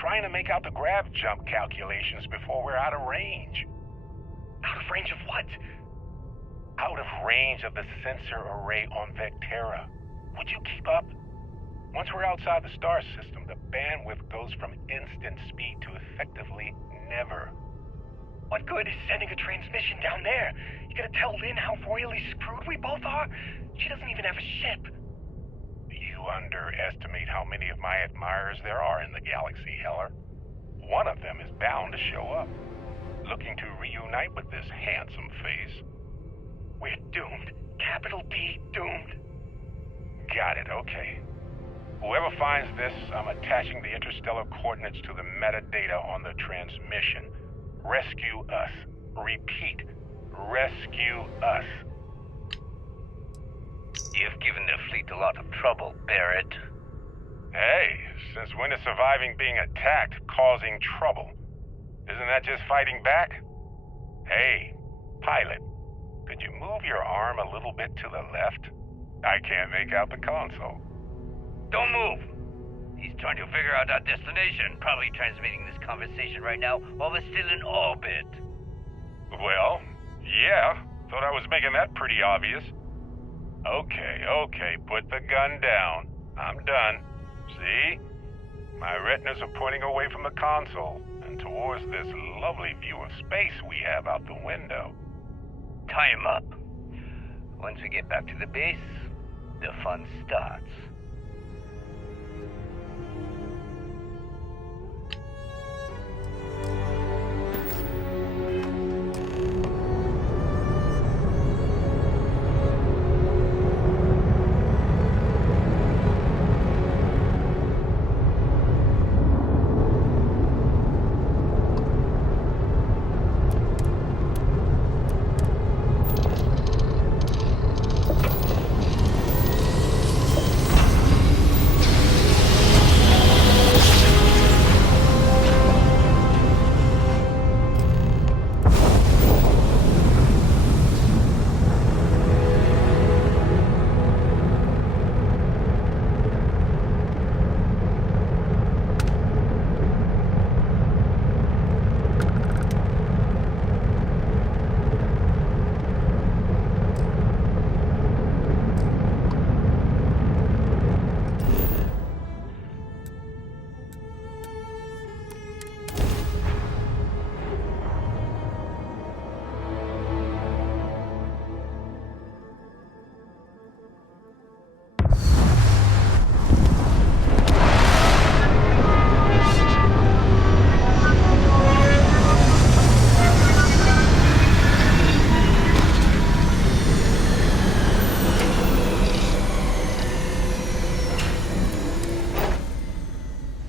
Trying to make out the grav jump calculations before we're out of range. Out of range of what? Out of range of the sensor array on Vectera. Would you keep up? Once we're outside the star system, the bandwidth goes from instant speed to effectively never. What good is sending a transmission down there? You gonna tell Lynn how royally screwed we both are? She doesn't even have a ship. You underestimate how many of my admirers there are in the galaxy, Heller. One of them is bound to show up, looking to reunite with this handsome face. We're doomed. Capital D, doomed. Got it, okay. Whoever finds this, I'm attaching the interstellar coordinates to the metadata on the transmission. Rescue us. Repeat, rescue us. You've given the fleet a lot of trouble, Barrett. Hey, since when is surviving being attacked causing trouble? Isn't that just fighting back? Hey, pilot, could you move your arm a little bit to the left? I can't make out the console. Don't move! He's trying to figure out our destination, probably transmitting this conversation right now while we're still in orbit. Well, yeah, thought I was making that pretty obvious. Okay, put the gun down. I'm done. See? My retinas are pointing away from the console and towards this lovely view of space we have out the window. Tie him up. Once we get back to the base, the fun starts.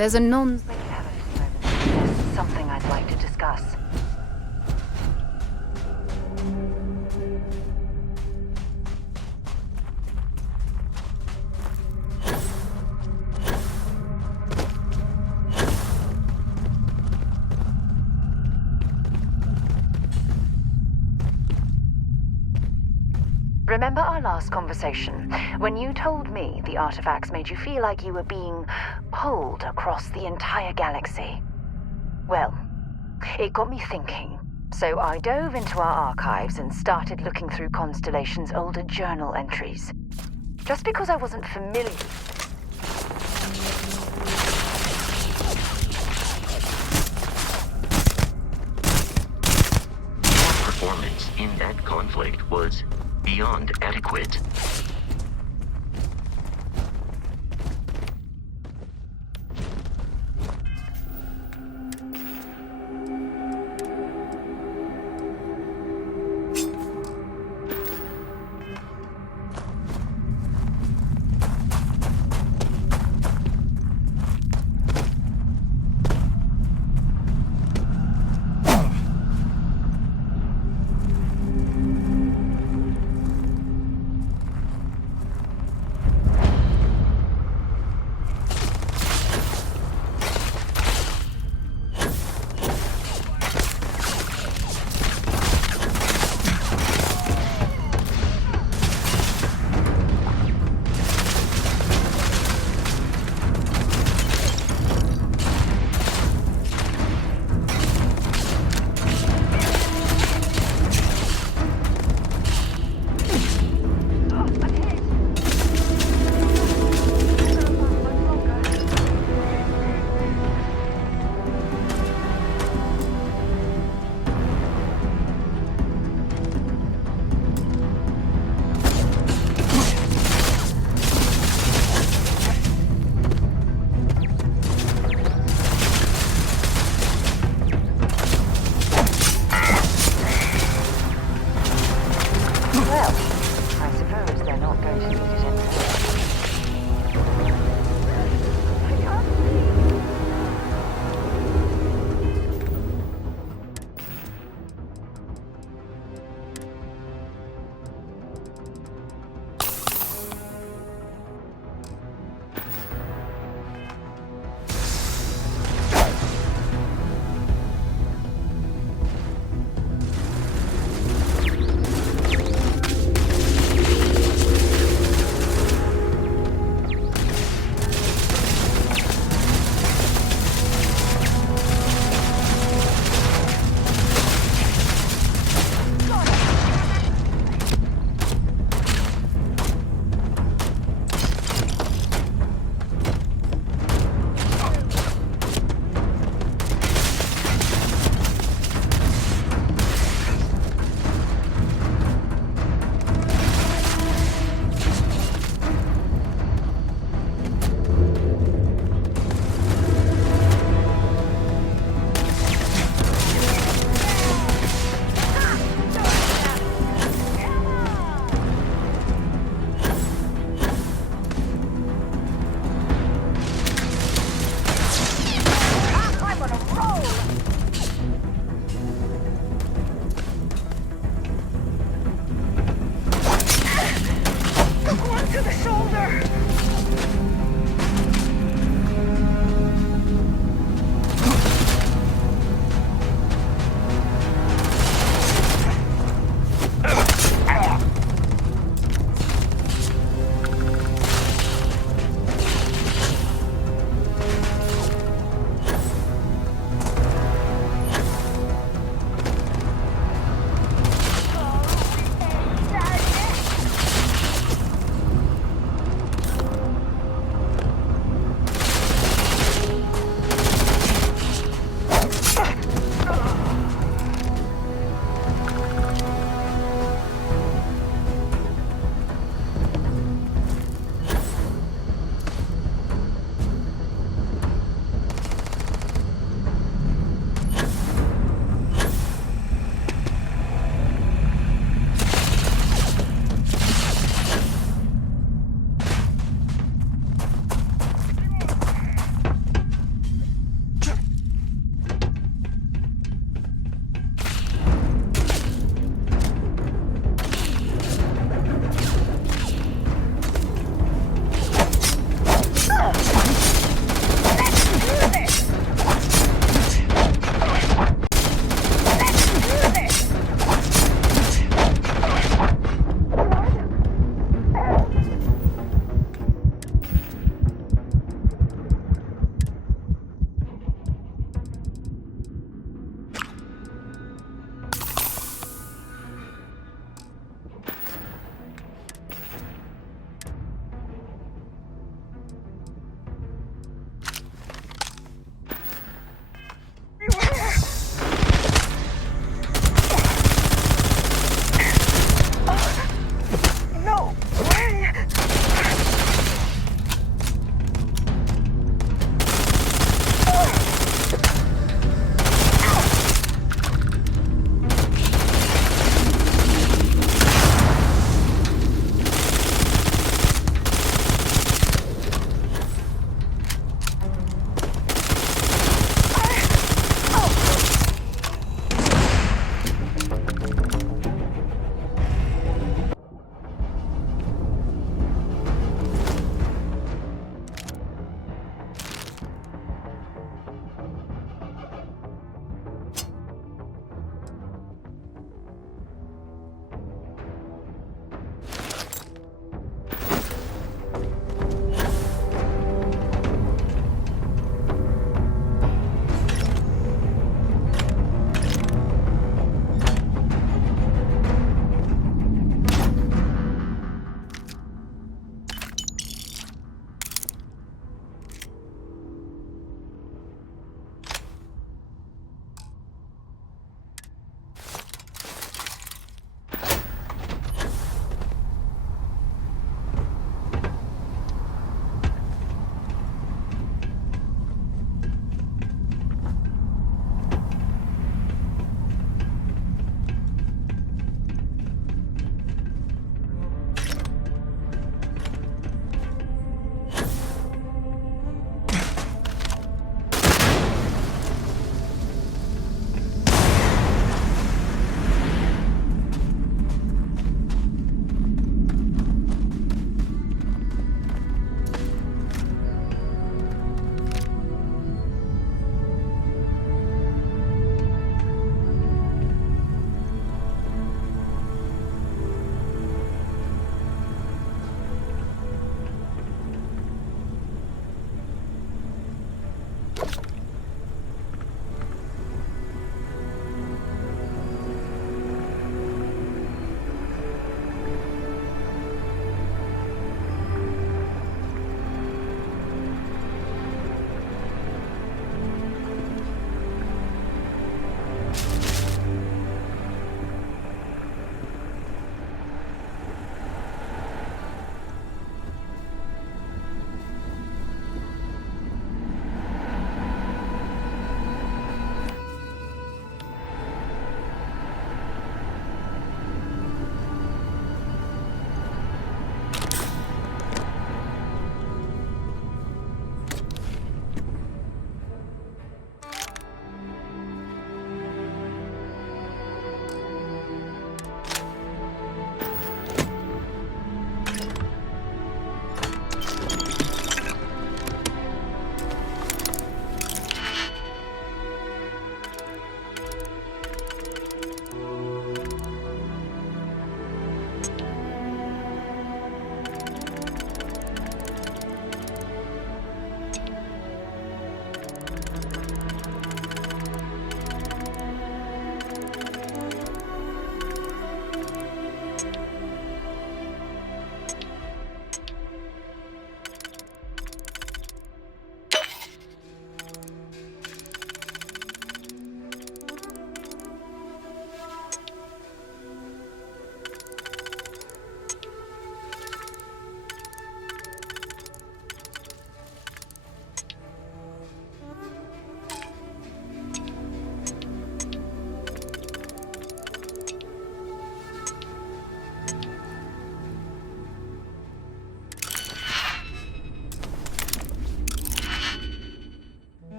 There's a There's something I'd like to discuss. Remember our last conversation, when you told me the artifacts made you feel like you were being pulled across the entire galaxy? Well, it got me thinking, so I dove into our archives and started looking through Constellation's older journal entries. Just because I wasn't familiar... Your performance in that conflict was beyond adequate.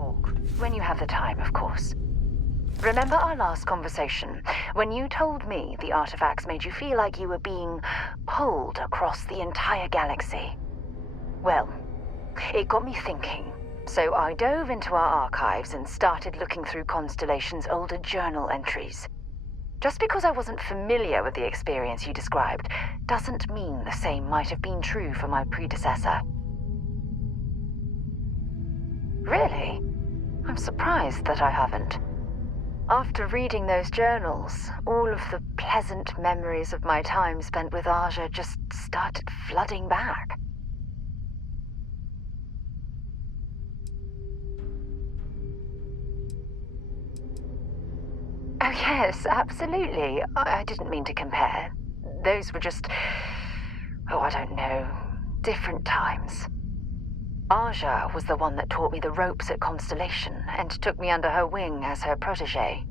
talk. When you have the time, of course. Remember our last conversation, when you told me the artifacts made you feel like you were being pulled across the entire galaxy? Well, it got me thinking. So I dove into our archives and started looking through Constellation's older journal entries. Just because I wasn't familiar with the experience you described doesn't mean the same might have been true for my predecessor. Really? I'm surprised that I haven't. After reading those journals, all of the pleasant memories of my time spent with Aja just started flooding back. Oh yes, absolutely. I didn't mean to compare. Those were just, I don't know, different times. Aja was the one that taught me the ropes at Constellation and took me under her wing as her protege.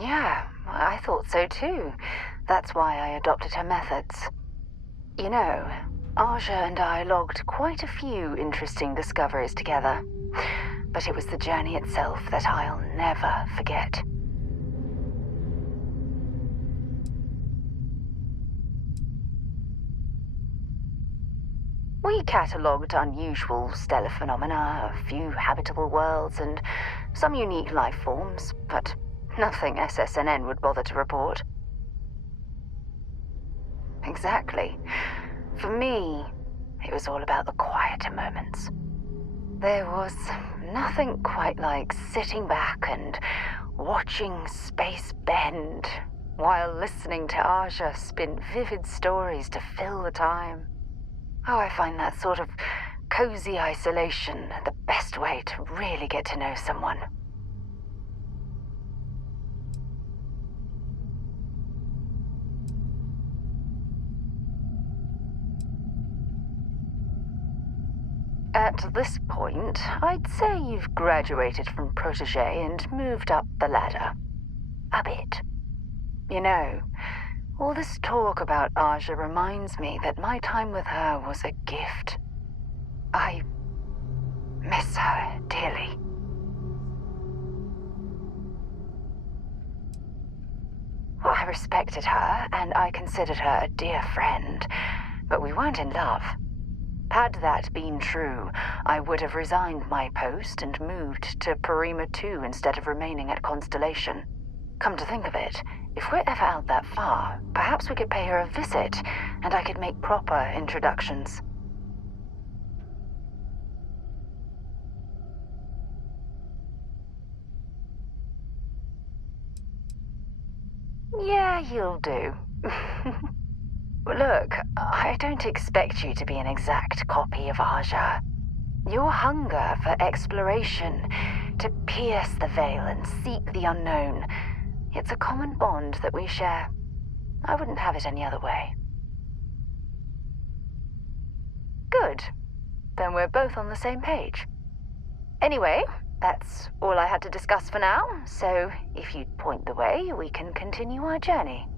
Yeah, I thought so too. That's why I adopted her methods. You know, Aja and I logged quite a few interesting discoveries together. But it was the journey itself that I'll never forget. We catalogued unusual stellar phenomena, a few habitable worlds, and some unique life forms, but nothing SSNN would bother to report. Exactly. For me, it was all about the quieter moments. There was nothing quite like sitting back and watching space bend while listening to Aja spin vivid stories to fill the time. Oh, I find that sort of cozy isolation the best way to really get to know someone. At this point, I'd say you've graduated from protege and moved up the ladder. A bit. You know, all this talk about Aja reminds me that my time with her was a gift. I miss her dearly. Well, I respected her, and I considered her a dear friend, but we weren't in love. Had that been true, I would have resigned my post and moved to Parima 2 instead of remaining at Constellation. Come to think of it, if we're ever out that far, perhaps we could pay her a visit, and I could make proper introductions. Yeah, you'll do. Look, I don't expect you to be an exact copy of Aja. Your hunger for exploration, to pierce the veil and seek the unknown, it's a common bond that we share. I wouldn't have it any other way. Good. Then we're both on the same page. Anyway, that's all I had to discuss for now, so if you'd point the way, we can continue our journey.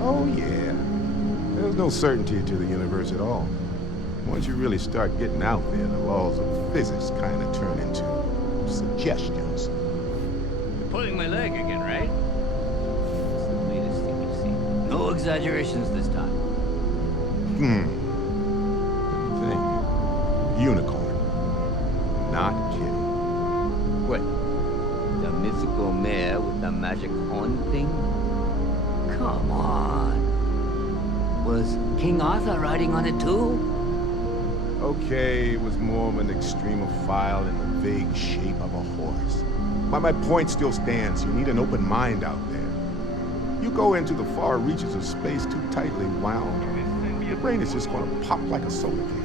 Oh, yeah. There's no certainty to the universe at all. Once you really start getting out there, the laws of physics kind of turn into suggestions. You're pulling my leg again, right? It's the latest thing you've seen. No exaggerations this time. Think. Unicorn. Not kidding. What? The mythical mare with the magic horn thing? Come on. Was King Arthur riding on it too? Okay, it was more of an extremophile in the vague shape of a horse. But my point still stands. You need an open mind out there. You go into the far reaches of space too tightly wound, your brain is just gonna pop like a soda can.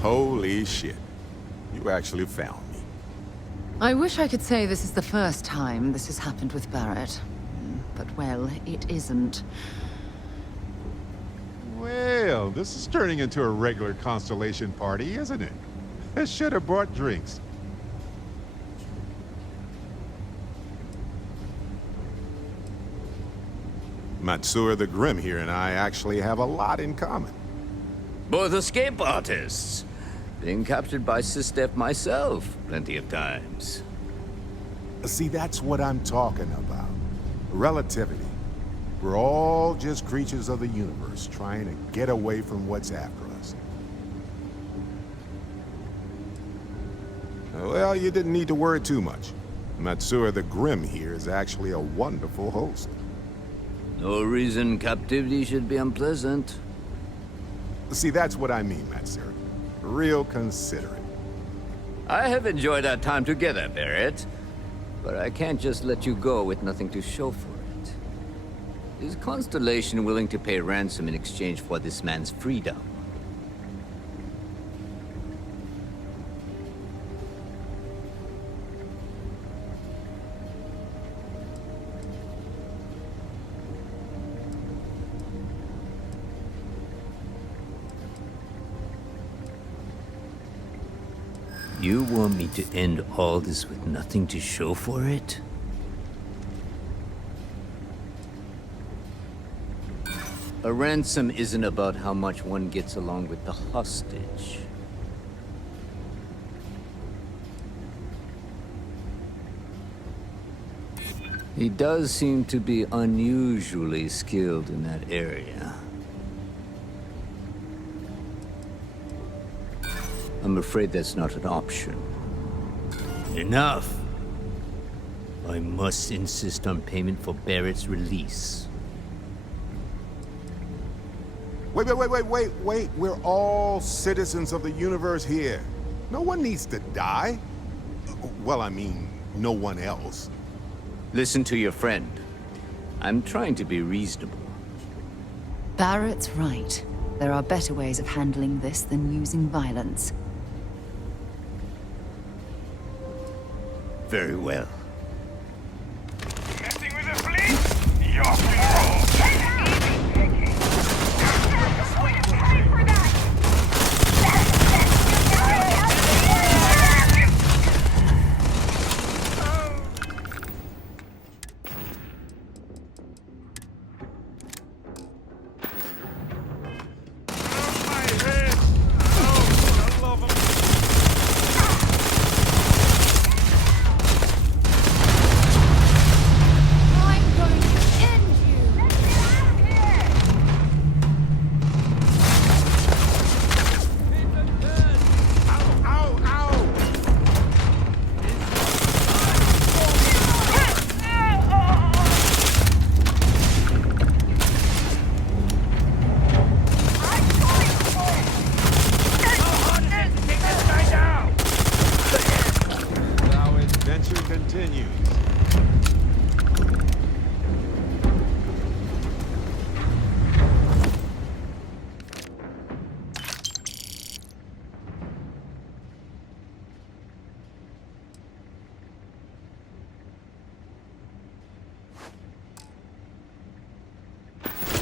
Holy shit. You actually found me. I wish I could say this is the first time this has happened with Barrett. But, well, it isn't. Well, this is turning into a regular Constellation party, isn't it? I should have brought drinks. Matsura the Grim here and I actually have a lot in common. Both escape artists. Been captured by Sistef myself plenty of times. See, that's what I'm talking about. Relativity. We're all just creatures of the universe trying to get away from what's after us. Well, you didn't need to worry too much. Matsura the Grim here is actually a wonderful host. No reason captivity should be unpleasant. See, that's what I mean, Matsura. Real considerate. I have enjoyed our time together, Barrett. But I can't just let you go with nothing to show for it. Is Constellation willing to pay ransom in exchange for this man's freedom? You want me to end all this with nothing to show for it? A ransom isn't about how much one gets along with the hostage. He does seem to be unusually skilled in that area. I'm afraid that's not an option. Enough! I must insist on payment for Barrett's release. Wait. We're all citizens of the universe here. No one needs to die. Well, I mean, no one else. Listen to your friend. I'm trying to be reasonable. Barrett's right. There are better ways of handling this than using violence. Very well. Messing with the police? You're free.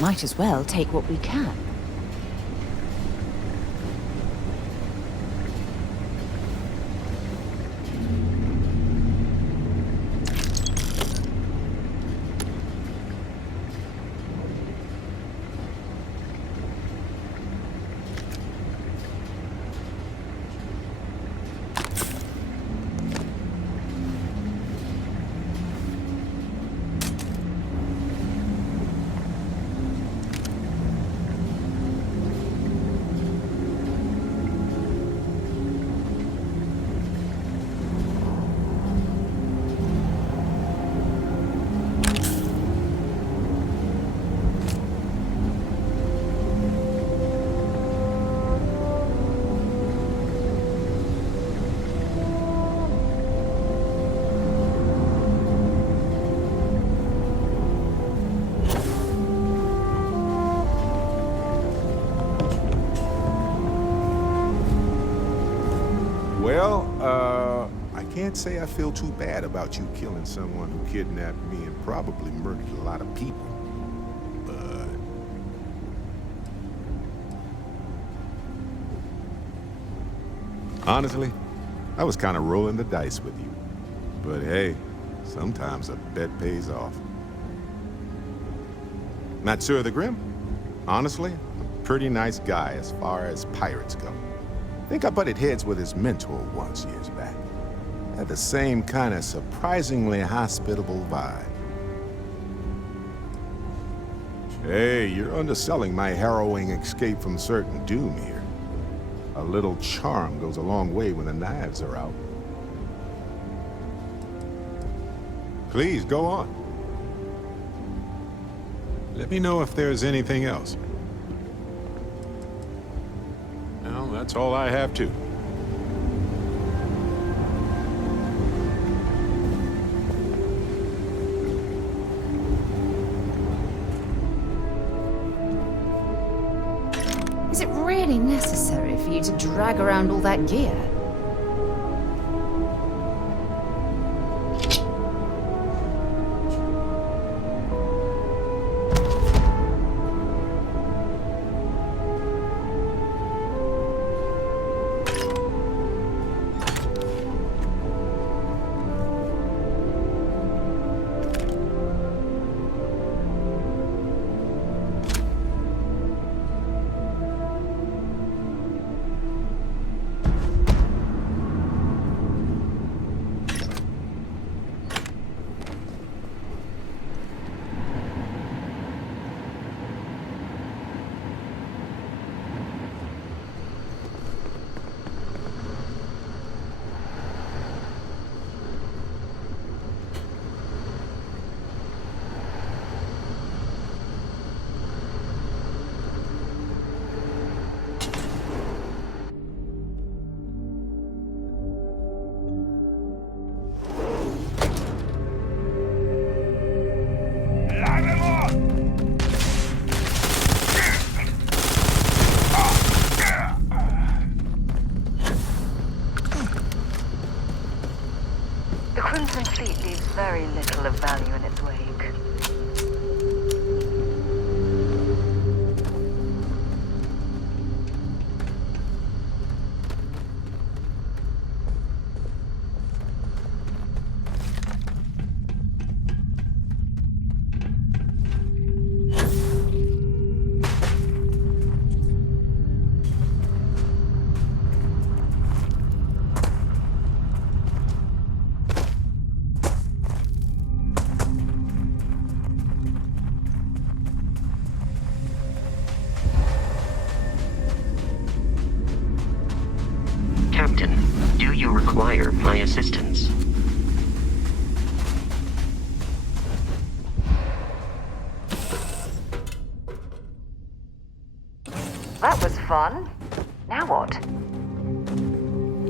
Might as well take what we can. I can't say I feel too bad about you killing someone who kidnapped me and probably murdered a lot of people. But... honestly, I was kind of rolling the dice with you. But hey, sometimes a bet pays off. Matsura the Grim? Honestly, a pretty nice guy as far as pirates go. Think I butted heads with his mentor once years back. Had the same kind of surprisingly hospitable vibe. Hey, you're underselling my harrowing escape from certain doom here. A little charm goes a long way when the knives are out. Please, go on. Let me know if there's anything else. Well, that's all I have too. Is it really necessary for you to drag around all that gear? The Crimson Fleet leaves very little of value in its wake. Captain, do you require my assistance? That was fun. Now what?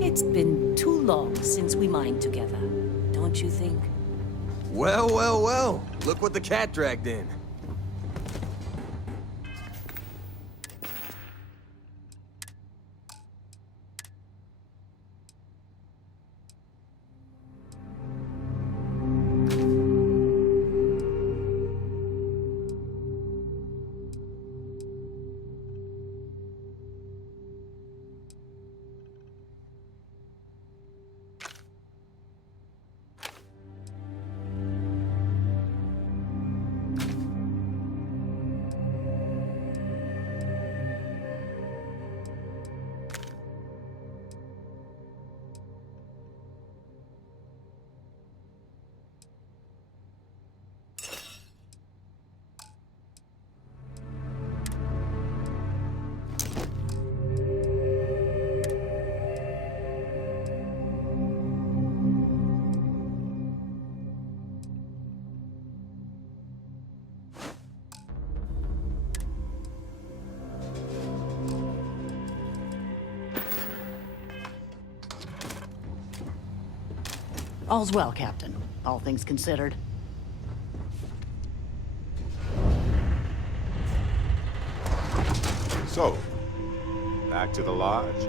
It's been too long since we mined together, don't you think? Well, well, well. Look what the cat dragged in. All's well, Captain. All things considered. So, back to the lodge?